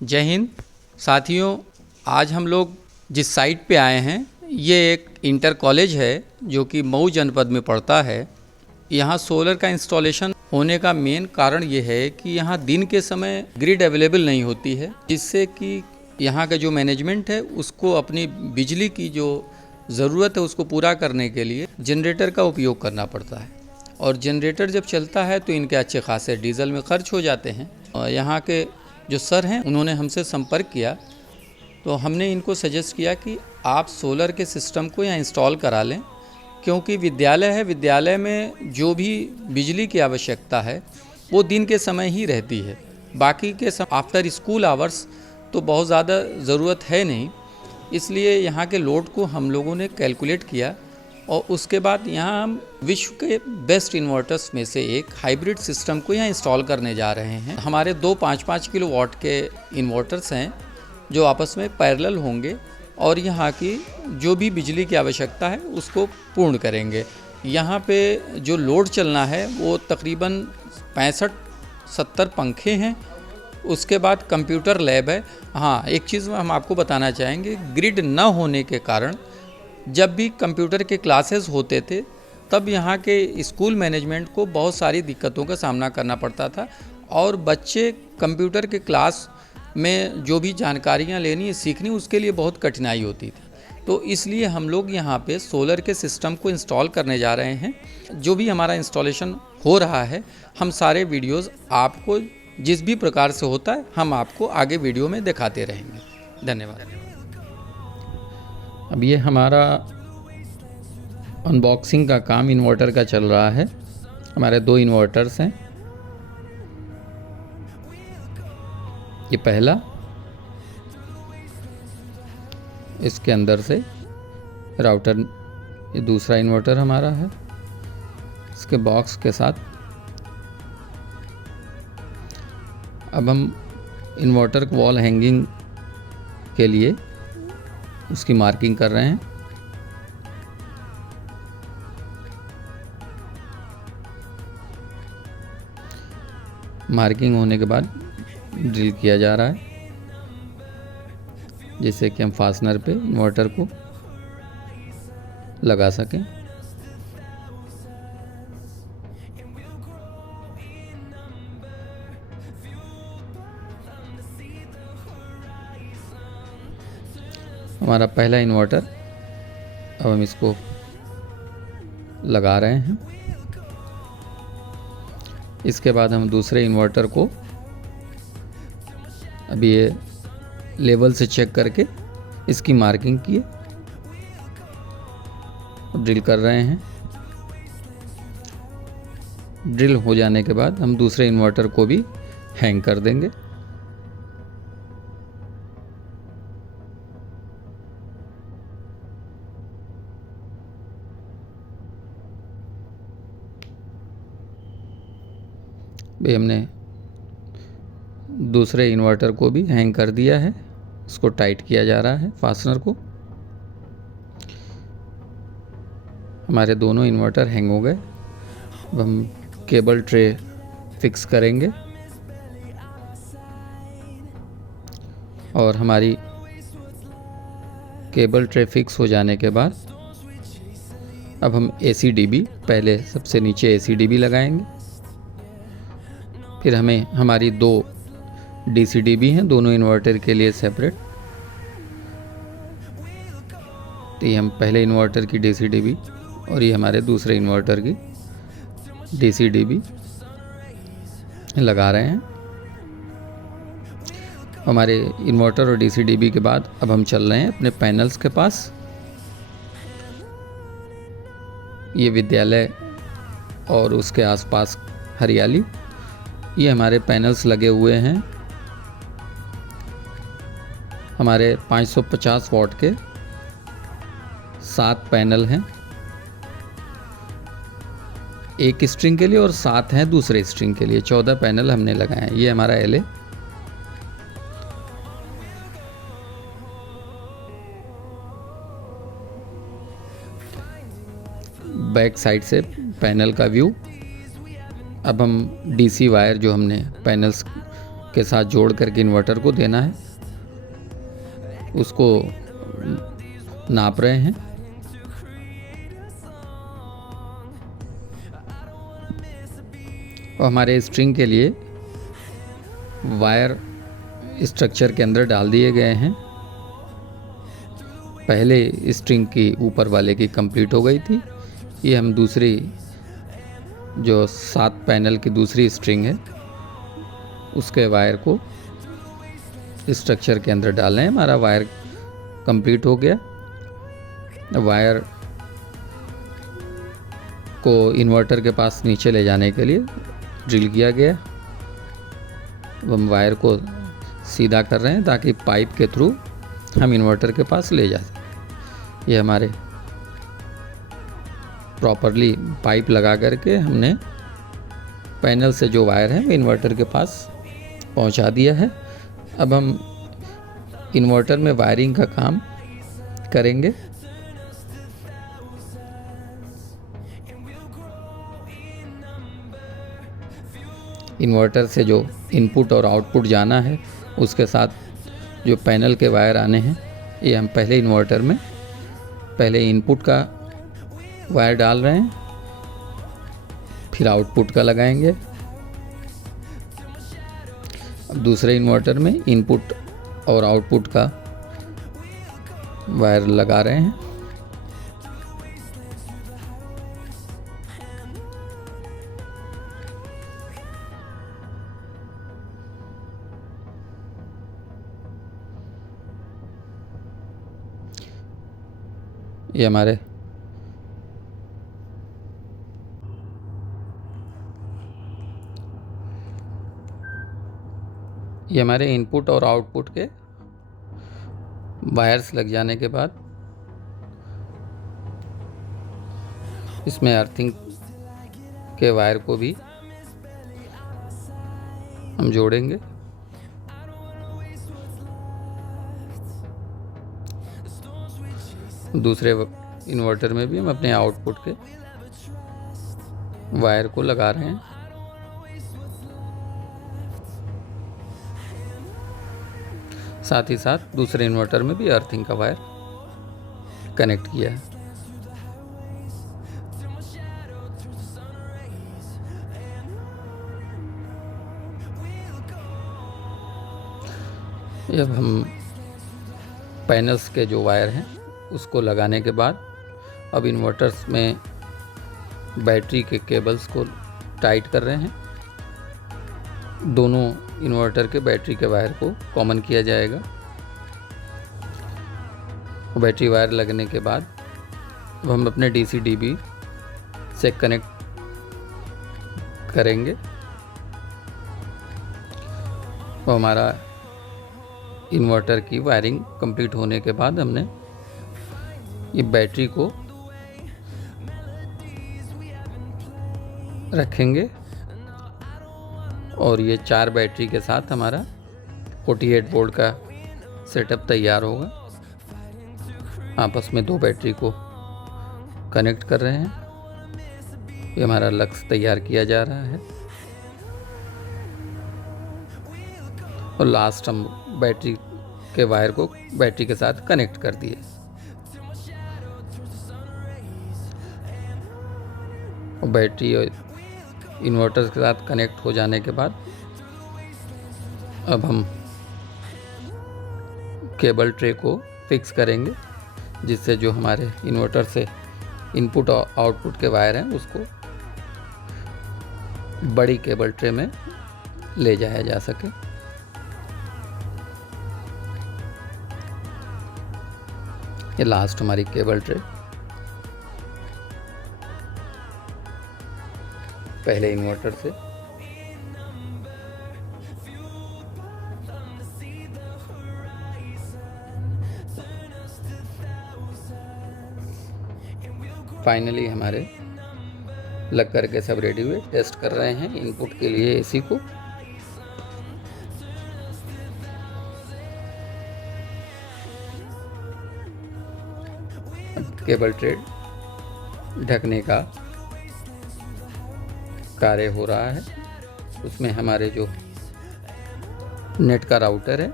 जय हिंद साथियों, आज हम लोग जिस साइट पे आए हैं ये एक इंटर कॉलेज है जो कि मऊ जनपद में पड़ता है। यहाँ सोलर का इंस्टॉलेशन होने का मेन कारण ये है कि यहाँ दिन के समय ग्रिड अवेलेबल नहीं होती है, जिससे कि यहाँ का जो मैनेजमेंट है उसको अपनी बिजली की जो ज़रूरत है उसको पूरा करने के लिए जनरेटर का उपयोग करना पड़ता है। और जनरेटर जब चलता है तो इनके अच्छे खासे डीजल में खर्च हो जाते हैं। और यहाँ के जो सर हैं उन्होंने हमसे संपर्क किया तो हमने इनको सजेस्ट किया कि आप सोलर के सिस्टम को यहाँ इंस्टॉल करा लें, क्योंकि विद्यालय है, विद्यालय में जो भी बिजली की आवश्यकता है वो दिन के समय ही रहती है। बाकी के आफ्टर स्कूल आवर्स तो बहुत ज़्यादा ज़रूरत है नहीं, इसलिए यहाँ के लोड को हम लोगों ने कैलकुलेट किया और उसके बाद यहाँ हम विश्व के बेस्ट इन्वर्टर्स में से एक हाइब्रिड सिस्टम को यहाँ इंस्टॉल करने जा रहे हैं। हमारे दो 5-5 किलोवाट के इन्वर्टर्स हैं जो आपस में पैरेलल होंगे और यहाँ की जो भी बिजली की आवश्यकता है उसको पूर्ण करेंगे। यहाँ पे जो लोड चलना है वो तकरीबन 65-70 पंखे हैं। उसके बाद कंप्यूटर लैब है। हाँ, एक चीज़ हम आपको बताना चाहेंगे, ग्रिड न होने के कारण जब भी कंप्यूटर के क्लासेस होते थे तब यहाँ के स्कूल मैनेजमेंट को बहुत सारी दिक्कतों का सामना करना पड़ता था और बच्चे कंप्यूटर के क्लास में जो भी जानकारियाँ लेनी सीखनी उसके लिए बहुत कठिनाई होती थी। तो इसलिए हम लोग यहाँ पे सोलर के सिस्टम को इंस्टॉल करने जा रहे हैं। जो भी हमारा इंस्टॉलेशन हो रहा है हम सारे वीडियोज़ आपको जिस भी प्रकार से होता है हम आपको आगे वीडियो में दिखाते रहेंगे। धन्यवाद। अब ये हमारा अनबॉक्सिंग का काम इन्वर्टर का चल रहा है। हमारे 2 इन्वर्टर्स हैं। ये पहला, इसके अंदर से राउटर, ये दूसरा इन्वर्टर हमारा है इसके बॉक्स के साथ। अब हम इन्वर्टर वॉल हैंगिंग के लिए उसकी मार्किंग कर रहे हैं। मार्किंग होने के बाद ड्रिल किया जा रहा है जिससे कि हम फास्टनर पे इन्वर्टर को लगा सकें। हमारा पहला इन्वर्टर, अब हम इसको लगा रहे हैं। इसके बाद हम दूसरे इन्वर्टर को अभी ये लेवल से चेक करके इसकी मार्किंग किए ड्रिल कर रहे हैं। ड्रिल हो जाने के बाद हम दूसरे इन्वर्टर को भी हैंग कर देंगे। भी हमने दूसरे इन्वर्टर को भी हैंग कर दिया है। इसको टाइट किया जा रहा है फास्टनर को। हमारे दोनों इन्वर्टर हैंग हो गए। अब हम केबल ट्रे फिक्स करेंगे और हमारी केबल ट्रे फिक्स हो जाने के बाद अब हम ACDB, पहले सबसे नीचे ACDB लगाएंगे। फिर हमें हमारी 2 DCDB हैं दोनों इन्वर्टर के लिए सेपरेट। तो ये हम पहले इन्वर्टर की DCDB और ये हमारे दूसरे इन्वर्टर की DCDB लगा रहे हैं। हमारे इन्वर्टर और DCDB के बाद अब हम चल रहे हैं अपने पैनल्स के पास। ये विद्यालय और उसके आसपास हरियाली, ये हमारे पैनल्स लगे हुए हैं। हमारे 550 वाट के 7 पैनल हैं, एक स्ट्रिंग के लिए और 7 हैं दूसरे स्ट्रिंग के लिए। 14 पैनल हमने लगाए हैं। ये हमारा LA। बैक साइड से पैनल का व्यू। अब हम DC वायर जो हमने पैनल्स के साथ जोड़ करके इन्वर्टर को देना है, उसको नाप रहे हैं। और हमारे स्ट्रिंग के लिए वायर स्ट्रक्चर के अंदर डाल दिए गए हैं। पहले स्ट्रिंग की ऊपर वाले की कंप्लीट हो गई थी। ये हम दूसरी जो 7 पैनल की दूसरी स्ट्रिंग है उसके वायर को स्ट्रक्चर के अंदर डाल रहे हैं। हमारा वायर कंप्लीट हो गया। वायर को इन्वर्टर के पास नीचे ले जाने के लिए ड्रिल किया गया। अब हम वायर को सीधा कर रहे हैं ताकि पाइप के थ्रू हम इन्वर्टर के पास ले जा सकें। ये हमारे प्रॉपरली पाइप लगा करके हमने पैनल से जो वायर है वो इन्वर्टर के पास पहुंचा दिया है। अब हम इन्वर्टर में वायरिंग का काम करेंगे। इन्वर्टर से जो इनपुट और आउटपुट जाना है उसके साथ जो पैनल के वायर आने हैं, ये हम पहले इन्वर्टर में पहले इनपुट का वायर डाल रहे हैं, फिर आउटपुट का लगाएंगे। अब दूसरे इन्वर्टर में इनपुट और आउटपुट का वायर लगा रहे हैं। ये हमारे इनपुट और आउटपुट के वायर्स लग जाने के बाद इसमें अर्थिंग के वायर को भी हम जोड़ेंगे। दूसरे इन्वर्टर में भी हम अपने आउटपुट के वायर को लगा रहे हैं। साथ ही साथ दूसरे इन्वर्टर में भी अर्थिंग का वायर कनेक्ट किया है। अब हम पैनल्स के जो वायर हैं उसको लगाने के बाद अब इन्वर्टर्स में बैटरी के केबल्स को टाइट कर रहे हैं। दोनों इन्वर्टर के बैटरी के वायर को कॉमन किया जाएगा। बैटरी वायर लगने के बाद अब हम अपने DC-DB से कनेक्ट करेंगे। तो हमारा इन्वर्टर की वायरिंग कंप्लीट होने के बाद हमने ये बैटरी को रखेंगे और ये 4 बैटरी के साथ हमारा 48 वोल्ट का सेटअप तैयार होगा। आपस में 2 बैटरी को कनेक्ट कर रहे हैं। ये हमारा लक्स तैयार किया जा रहा है और लास्ट हम बैटरी के वायर को बैटरी के साथ कनेक्ट कर दिए। और बैटरी और इन्वर्टर के साथ कनेक्ट हो जाने के बाद अब हम केबल ट्रे को फिक्स करेंगे, जिससे जो हमारे इन्वर्टर से इनपुट और आउटपुट के वायर हैं उसको बड़ी केबल ट्रे में ले जाया जा सके। ये लास्ट हमारी केबल ट्रे पहले इन्वर्टर से फाइनली हमारे लग करके सब रेडी हुए। टेस्ट कर रहे हैं इनपुट के लिए एसी को। केबल ट्रे ढकने का कार्य हो रहा है। उसमें हमारे जो नेट का राउटर है,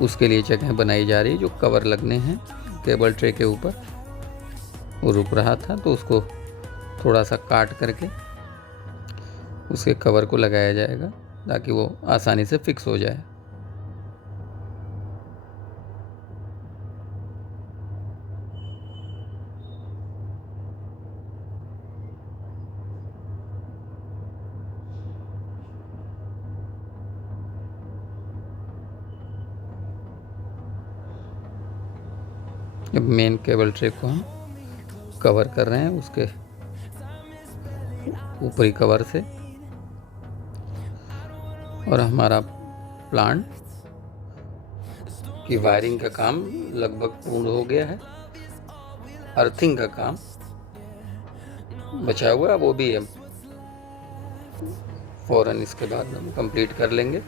उसके लिए जगह बनाई जा रही है। जो कवर लगने हैं केबल ट्रे के ऊपर, वो रुक रहा था तो उसको थोड़ा सा काट करके उसके कवर को लगाया जाएगा ताकि वो आसानी से फिक्स हो जाए। अब मेन केबल ट्रे को हम कवर कर रहे हैं उसके ऊपरी कवर से, और हमारा प्लांट की वायरिंग का काम लगभग पूर्ण हो गया है। अर्थिंग का काम बचा हुआ है, वो भी हम फ़ौरन इसके बाद हम कंप्लीट कर लेंगे।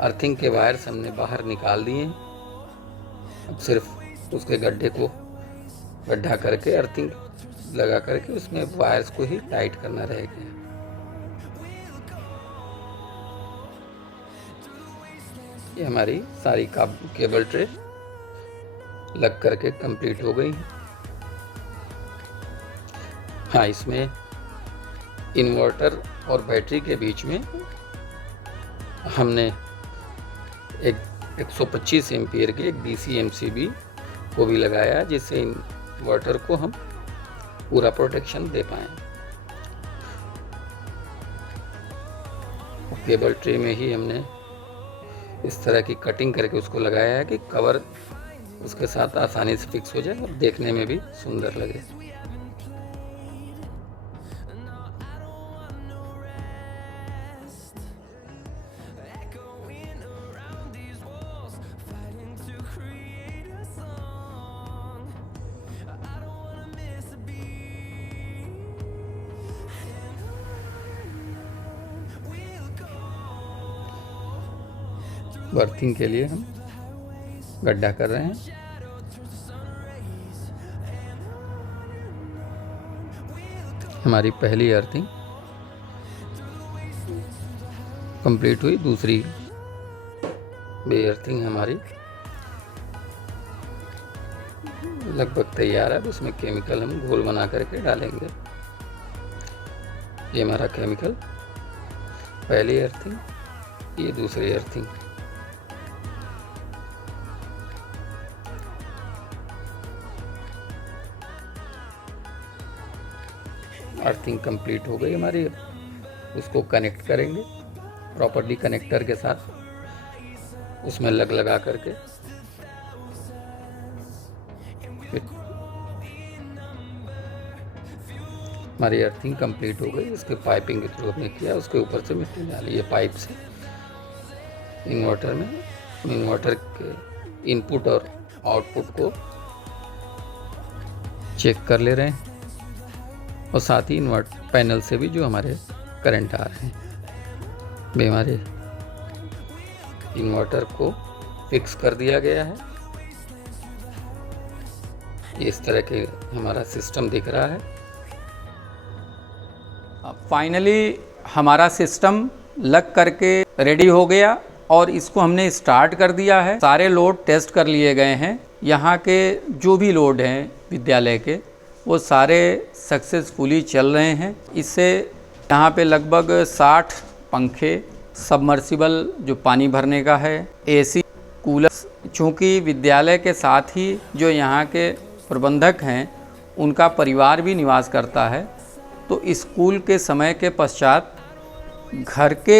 अर्थिंग के वायर्स हमने बाहर निकाल दिए हैं, अब सिर्फ उसके गड्ढे को गड्ढा करके अर्थिंग लगा करके उसमें वायर्स को ही टाइट करना रहेगा। ये हमारी सारी केबल ट्रे लग करके कंप्लीट हो गई। हाँ, इसमें इन्वर्टर और बैटरी के बीच में हमने एक 125 एम्पीयर की एक डीसी एमसीबी को भी लगाया, जिससे इन्वर्टर को हम पूरा प्रोटेक्शन दे पाएँ। केबल ट्रे में ही हमने इस तरह की कटिंग करके उसको लगाया है कि कवर उसके साथ आसानी से फिक्स हो जाए और देखने में भी सुंदर लगे। बर्थिंग के लिए हम गड्ढा कर रहे हैं। हमारी पहली अर्थिंग कंप्लीट हुई, दूसरी भी अर्थिंग हमारी लगभग तैयार है। उसमें केमिकल हम घोल बना करके डालेंगे। ये हमारा केमिकल, पहली अर्थिंग, ये दूसरी अर्थिंग। अर्थिंग कंप्लीट हो गई हमारी। उसको कनेक्ट करेंगे प्रॉपर्ली कनेक्टर के साथ, उसमें लगा करके। हमारी अर्थिंग कंप्लीट हो गई। इसके पाइपिंग के थ्रू हमने किया, उसके ऊपर से मिट्टी डाली है पाइप से इन्वर्टर में। इन्वर्टर के इनपुट और आउटपुट को चेक कर ले रहे हैं, और साथ ही इन्वर्ट पैनल से भी जो हमारे करंट आ रहे हैं। भी हमारे इन्वर्टर को फिक्स कर दिया गया है। इस तरह के हमारा सिस्टम दिख रहा है। फाइनली हमारा सिस्टम लग करके रेडी हो गया और इसको हमने स्टार्ट कर दिया है। सारे लोड टेस्ट कर लिए गए हैं। यहाँ के जो भी लोड हैं विद्यालय के, वो सारे सक्सेसफुली चल रहे हैं। इससे यहाँ पे लगभग 60 पंखे, सबमर्सिबल जो पानी भरने का है, एसी, कूलर। चूँकि विद्यालय के साथ ही जो यहाँ के प्रबंधक हैं उनका परिवार भी निवास करता है, तो स्कूल के समय के पश्चात घर के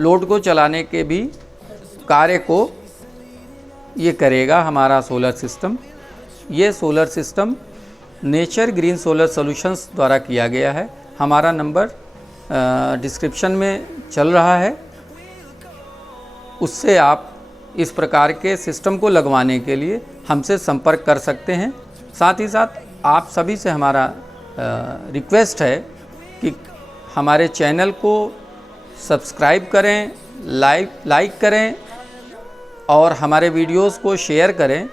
लोड को चलाने के भी कार्य को ये करेगा हमारा सोलर सिस्टम। ये solar system nature green solar solutions द्वारा किया गया है। हमारा नंबर डिस्क्रिप्शन में चल रहा है, उससे आप इस प्रकार के सिस्टम को लगवाने के लिए हमसे संपर्क कर सकते हैं। साथ ही साथ आप सभी से हमारा रिक्वेस्ट है कि हमारे चैनल को सब्सक्राइब करें, लाइक करें और हमारे वीडियोस को शेयर करें।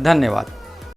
धन्यवाद।